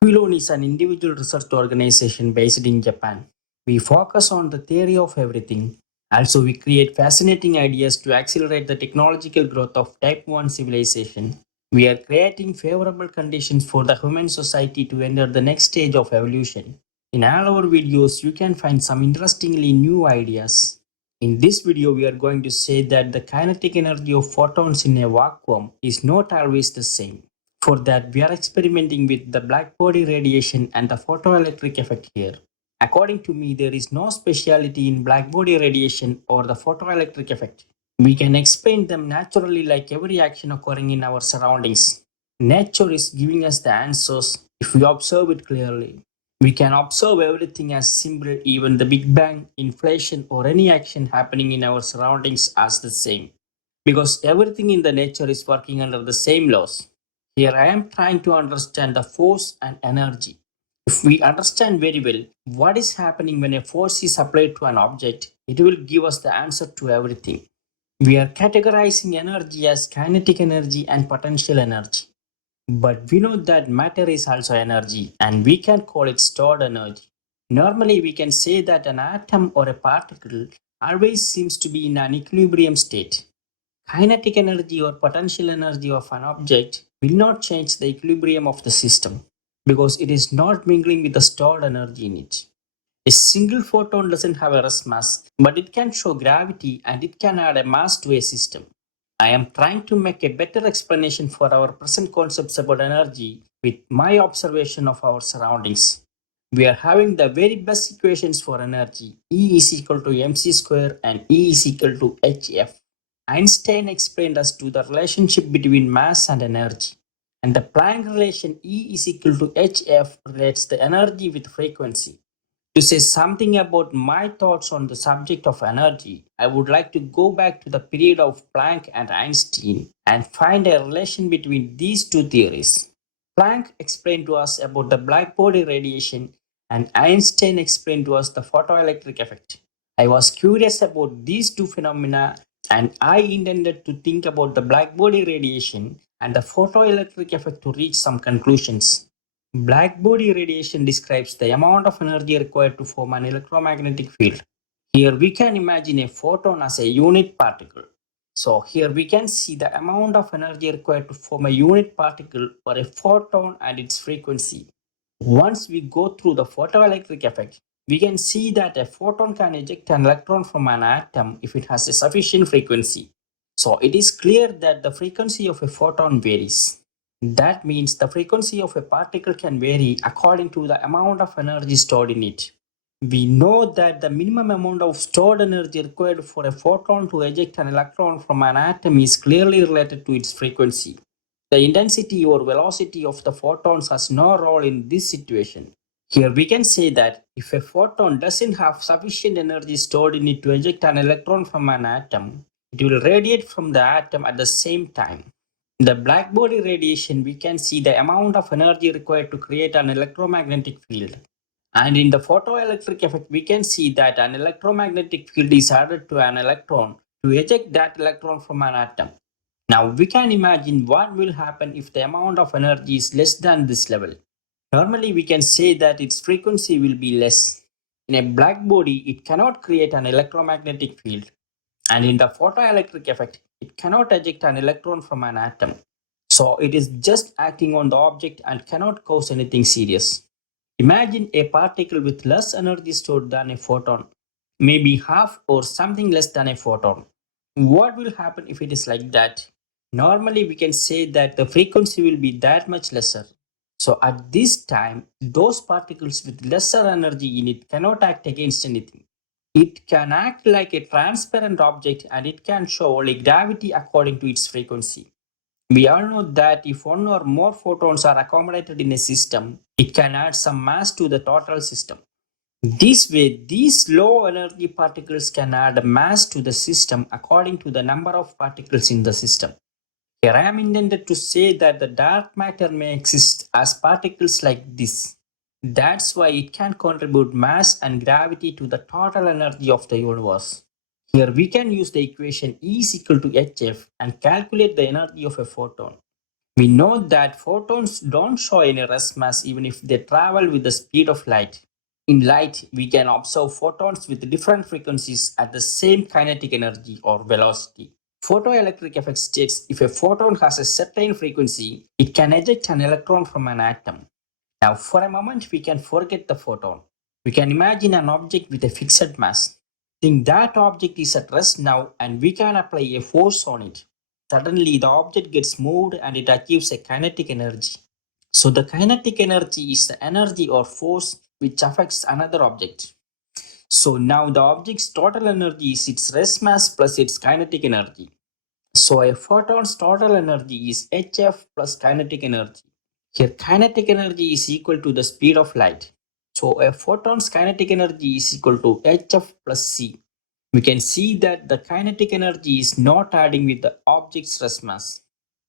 Photon is an individual research organization based in Japan. We focus on the theory of everything. Also, we create fascinating ideas to accelerate the technological growth of Type 1 civilization. We are creating favorable conditions for the human society to enter the next stage of evolution. In all our videos, you can find some interestingly new ideas. In this video, we are going to say that the kinetic energy of photons in a vacuum is not always the same. For that, we are experimenting with the blackbody radiation and the photoelectric effect here. According to me, there is no speciality in blackbody radiation or the photoelectric effect. We can explain them naturally like every action occurring in our surroundings. Nature is giving us the answers if we observe it clearly. We can observe everything as simple, even the Big Bang, inflation, or any action happening in our surroundings as the same. Because everything in the nature is working under the same laws. Here I am trying to understand the force and energy. If we understand very well what is happening when a force is applied to an object, it will give us the answer to everything. We are categorizing energy as kinetic energy and potential energy. But we know that matter is also energy and we can call it stored energy. Normally, we can say that an atom or a particle always seems to be in an equilibrium state. Kinetic energy or potential energy of an object will not change the equilibrium of the system because it is not mingling with the stored energy in it. A single photon doesn't have a rest mass, but it can show gravity and it can add a mass to a system. I am trying to make a better explanation for our present concepts about energy with my observation of our surroundings. We are having the very best equations for energy. E is equal to mc square and E is equal to hf. Einstein explained us to the relationship between mass and energy. And the Planck relation E is equal to hf relates the energy with frequency. To say something about my thoughts on the subject of energy, I would like to go back to the period of Planck and Einstein and find a relation between these two theories. Planck explained to us about the blackbody radiation and Einstein explained to us the photoelectric effect. I was curious about these two phenomena and I intended to think about the blackbody radiation and the photoelectric effect to reach some conclusions. Blackbody radiation describes the amount of energy required to form an electromagnetic field. Here we can imagine a photon as a unit particle. So here we can see the amount of energy required to form a unit particle or a photon and its frequency. Once we go through the photoelectric effect, we can see that a photon can eject an electron from an atom if it has a sufficient frequency. So it is clear that the frequency of a photon varies. That means the frequency of a particle can vary according to the amount of energy stored in it. We know that the minimum amount of stored energy required for a photon to eject an electron from an atom is clearly related to its frequency. The intensity or velocity of the photons has no role in this situation. Here we can say that if a photon doesn't have sufficient energy stored in it to eject an electron from an atom, it will radiate from the atom at the same time. In the blackbody radiation, we can see the amount of energy required to create an electromagnetic field. And in the photoelectric effect, we can see that an electromagnetic field is added to an electron to eject that electron from an atom. Now we can imagine what will happen if the amount of energy is less than this level. Normally we can say that its frequency will be less. In a black body, it cannot create an electromagnetic field. And in the photoelectric effect, it cannot eject an electron from an atom. So it is just acting on the object and cannot cause anything serious. Imagine a particle with less energy stored than a photon, maybe half or something less than a photon. What will happen if it is like that? Normally, we can say that the frequency will be that much lesser. So at this time, those particles with lesser energy in it cannot act against anything. It can act like a transparent object and it can show only gravity according to its frequency. We all know that if one or more photons are accommodated in a system, it can add some mass to the total system. This way, these low energy particles can add mass to the system according to the number of particles in the system. Here I am intended to say that the dark matter may exist as particles like this. That's why it can contribute mass and gravity to the total energy of the universe. Here we can use the equation E is equal to hf and calculate the energy of a photon. We know that photons don't show any rest mass even if they travel with the speed of light. In light, we can observe photons with different frequencies at the same kinetic energy or velocity. Photoelectric effect states if a photon has a certain frequency, it can eject an electron from an atom. Now, for a moment, we can forget the photon. We can imagine an object with a fixed mass. Think that object is at rest now and we can apply a force on it. Suddenly, the object gets moved and it achieves a kinetic energy. So, the kinetic energy is the energy or force which affects another object. So, now the object's total energy is its rest mass plus its kinetic energy. So, a photon's total energy is hf plus kinetic energy. Here, kinetic energy is equal to the speed of light. So, a photon's kinetic energy is equal to hf plus c. We can see that the kinetic energy is not adding with the object's rest mass.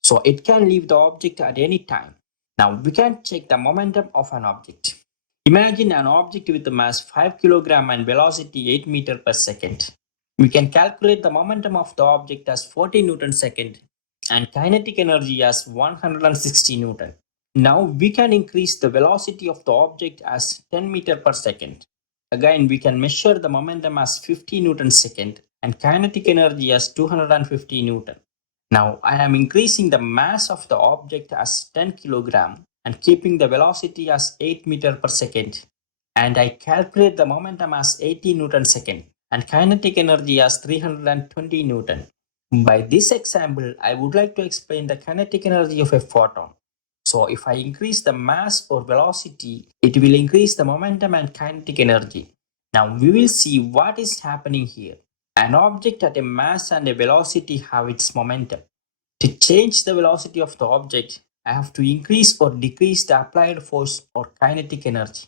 So, it can leave the object at any time. Now, we can check the momentum of an object. Imagine an object with a mass 5 kg and velocity 8 meter per second. We can calculate the momentum of the object as 40 Newton second and kinetic energy as 160 Newton. Now we can increase the velocity of the object as 10 meter per second. Again, we can measure the momentum as 50 Newton second and kinetic energy as 250 Newton. Now I am increasing the mass of the object as 10 kilogram and keeping the velocity as 8 meter per second. And I calculate the momentum as 80 Newton second and kinetic energy as 320 Newton. By this example, I would like to explain the kinetic energy of a photon. So if I increase the mass or velocity, it will increase the momentum and kinetic energy. Now we will see what is happening here. An object at a mass and a velocity have its momentum. To change the velocity of the object, I have to increase or decrease the applied force or kinetic energy.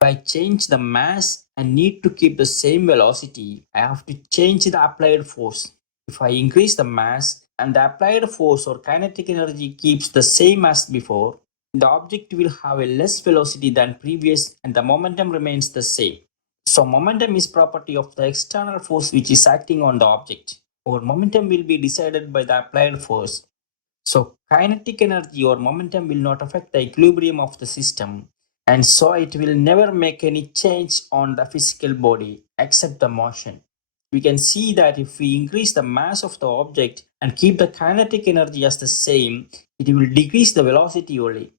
If I change the mass and need to keep the same velocity, I have to change the applied force. If I increase the mass and the applied force or kinetic energy keeps the same as before, the object will have a less velocity than previous and the momentum remains the same. So momentum is property of the external force which is acting on the object. Our momentum will be decided by the applied force. So kinetic energy or momentum will not affect the equilibrium of the system, and so it will never make any change on the physical body except the motion. We can see that if we increase the mass of the object and keep the kinetic energy as the same, it will decrease the velocity only.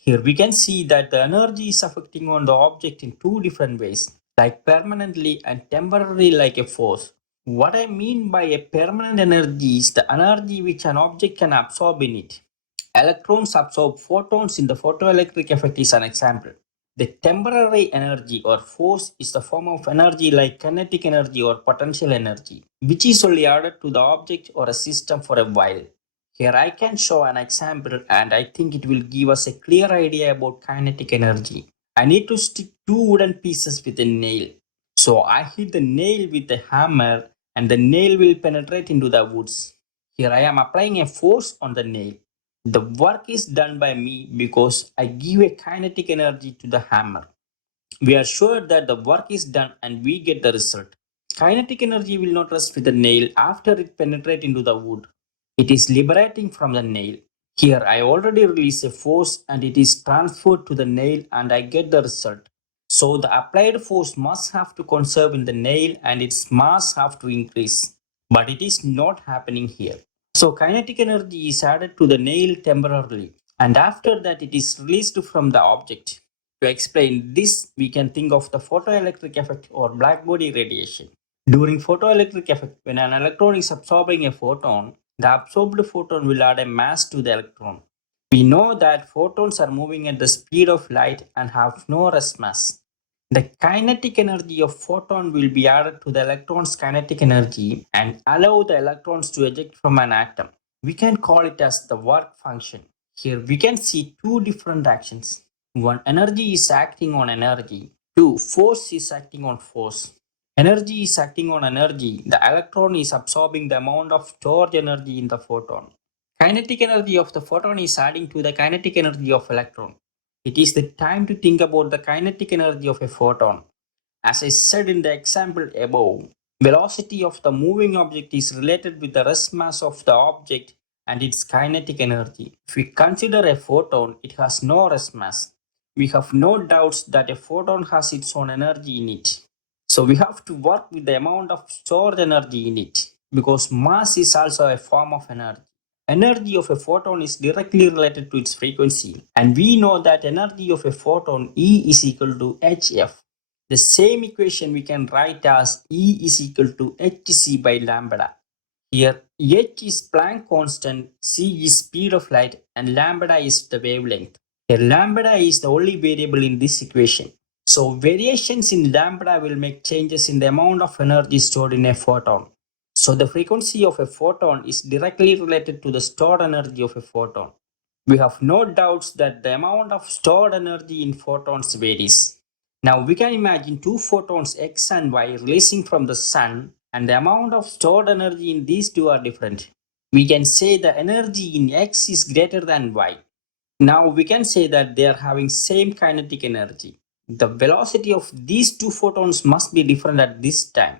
Here we can see that the energy is affecting on the object in two different ways, like permanently and temporarily like a force. What I mean by a permanent energy is the energy which an object can absorb in it. Electrons absorb photons in the photoelectric effect is an example. The temporary energy or force is the form of energy like kinetic energy or potential energy, which is only added to the object or a system for a while. Here I can show an example and I think it will give us a clear idea about kinetic energy. I need to stick two wooden pieces with a nail. So I hit the nail with a hammer and the nail will penetrate into the woods. Here I am applying a force on the nail. The work is done by me because I give a kinetic energy to the hammer. We are sure that the work is done and we get the result. Kinetic energy will not rest with the nail after it penetrates into the wood. It is liberating from the nail. Here I already release a force and it is transferred to the nail and I get the result. So the applied force must have to conserve in the nail and its mass have to increase. But it is not happening here. So kinetic energy is added to the nail temporarily and after that it is released from the object. To explain this, we can think of the photoelectric effect or blackbody radiation. During photoelectric effect, when an electron is absorbing a photon, the absorbed photon will add a mass to the electron. We know that photons are moving at the speed of light and have no rest mass. The kinetic energy of photon will be added to the electron's kinetic energy and allow the electrons to eject from an atom. We can call it as the work function. Here we can see two different actions. One, energy is acting on energy. Two, force is acting on force. Energy is acting on energy. The electron is absorbing the amount of stored energy in the photon. Kinetic energy of the photon is adding to the kinetic energy of electron. It is the time to think about the kinetic energy of a photon. As I said in the example above, velocity of the moving object is related with the rest mass of the object and its kinetic energy. If we consider a photon, it has no rest mass. We have no doubts that a photon has its own energy in it. So we have to work with the amount of stored energy in it because mass is also a form of energy. Energy of a photon is directly related to its frequency, and we know that energy of a photon E is equal to hf. The same equation we can write as E is equal to hc by lambda. Here h is Planck constant, c is speed of light, and lambda is the wavelength. Here lambda is the only variable in this equation. So variations in lambda will make changes in the amount of energy stored in a photon. So the frequency of a photon is directly related to the stored energy of a photon. We have no doubts that the amount of stored energy in photons varies. Now we can imagine two photons X and Y releasing from the sun, and the amount of stored energy in these two are different. We can say the energy in X is greater than Y. Now we can say that they are having same kinetic energy. The velocity of these two photons must be different at this time.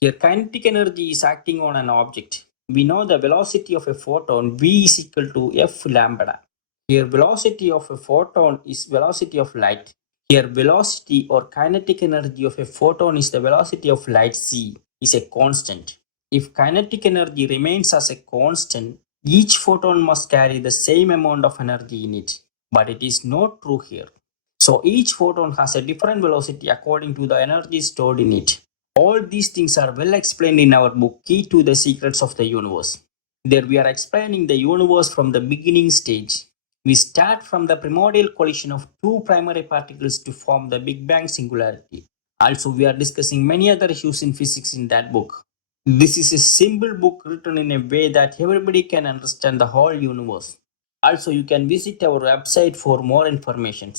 Here kinetic energy is acting on an object. We know the velocity of a photon v is equal to f lambda. Here velocity of a photon is velocity of light. Here velocity or kinetic energy of a photon is the velocity of light c is a constant. If kinetic energy remains as a constant, each photon must carry the same amount of energy in it. But it is not true here. So each photon has a different velocity according to the energy stored in it. All these things are well explained in our book Key to the Secrets of the Universe. There we are explaining the universe from the beginning stage. We start from the primordial collision of two primary particles to form the Big Bang singularity. Also, we are discussing many other issues in physics in that book. This is a simple book written in a way that everybody can understand the whole universe. Also, you can visit our website for more information,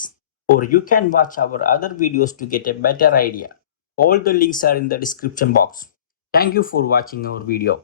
or you can watch our other videos to get a better idea. All the links are in the description box. Thank you for watching our video.